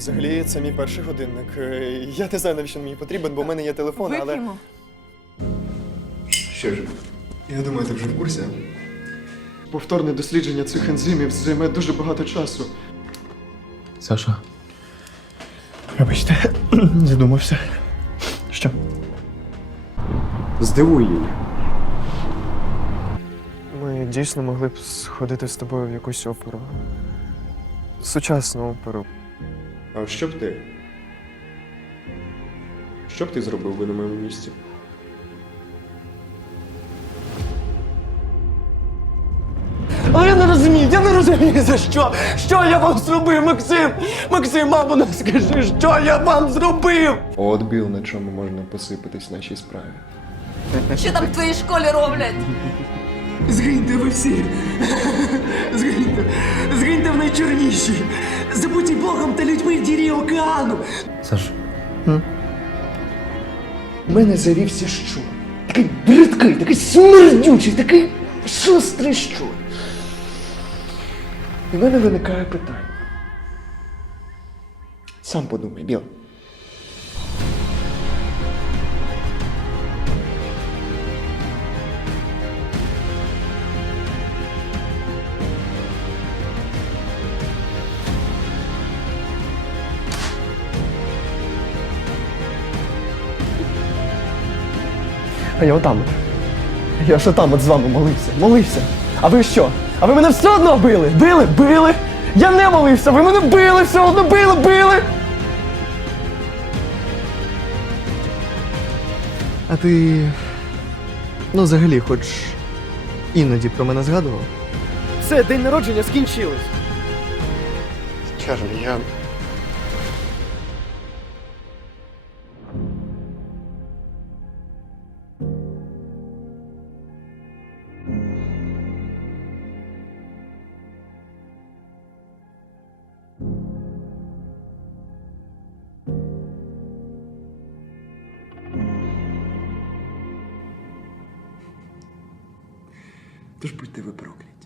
Взагалі, це мій перший годинник. Е, Я не знаю, навіщо він мені потрібен, бо в мене є телефон, але. Вип'ємо. Що ж? Я думаю, ти вже в курсі. Повторне дослідження цих ензимів займе дуже багато часу. Саша, Вибачте, задумався. Що? здивуй її. Ми дійсно могли б сходити з тобою в якусь оперу. Сучасну оперу. А що б ти? Що б ти зробив би на моєму місці? Але я не розумію, я не розумію за що. Що я вам зробив, Максим? Максим, мамо, ну скажи, що я вам зробив? От біл, на чому можна посипатись нашій справі. Що там в твоїй школі роблять? Згиньте ви всі. Згиньте. Згиньте в найчорніші. Океану. Саш, У мене зарівся щур. Такий бридкий, такий смердючий, такий шустрий щур. І в мене виникає питання. Сам подумай, Біл. А я отам. Я ж отам от з вами молився, молився. А ви що? А ви мене все одно били? Били? Били? Я не молився, ви мене били, все одно били, били. А ти. Ну, взагалі, хоч іноді про мене згадував? Все, день народження скінчилось. Чарли, я. Тож будьте ви прокляті.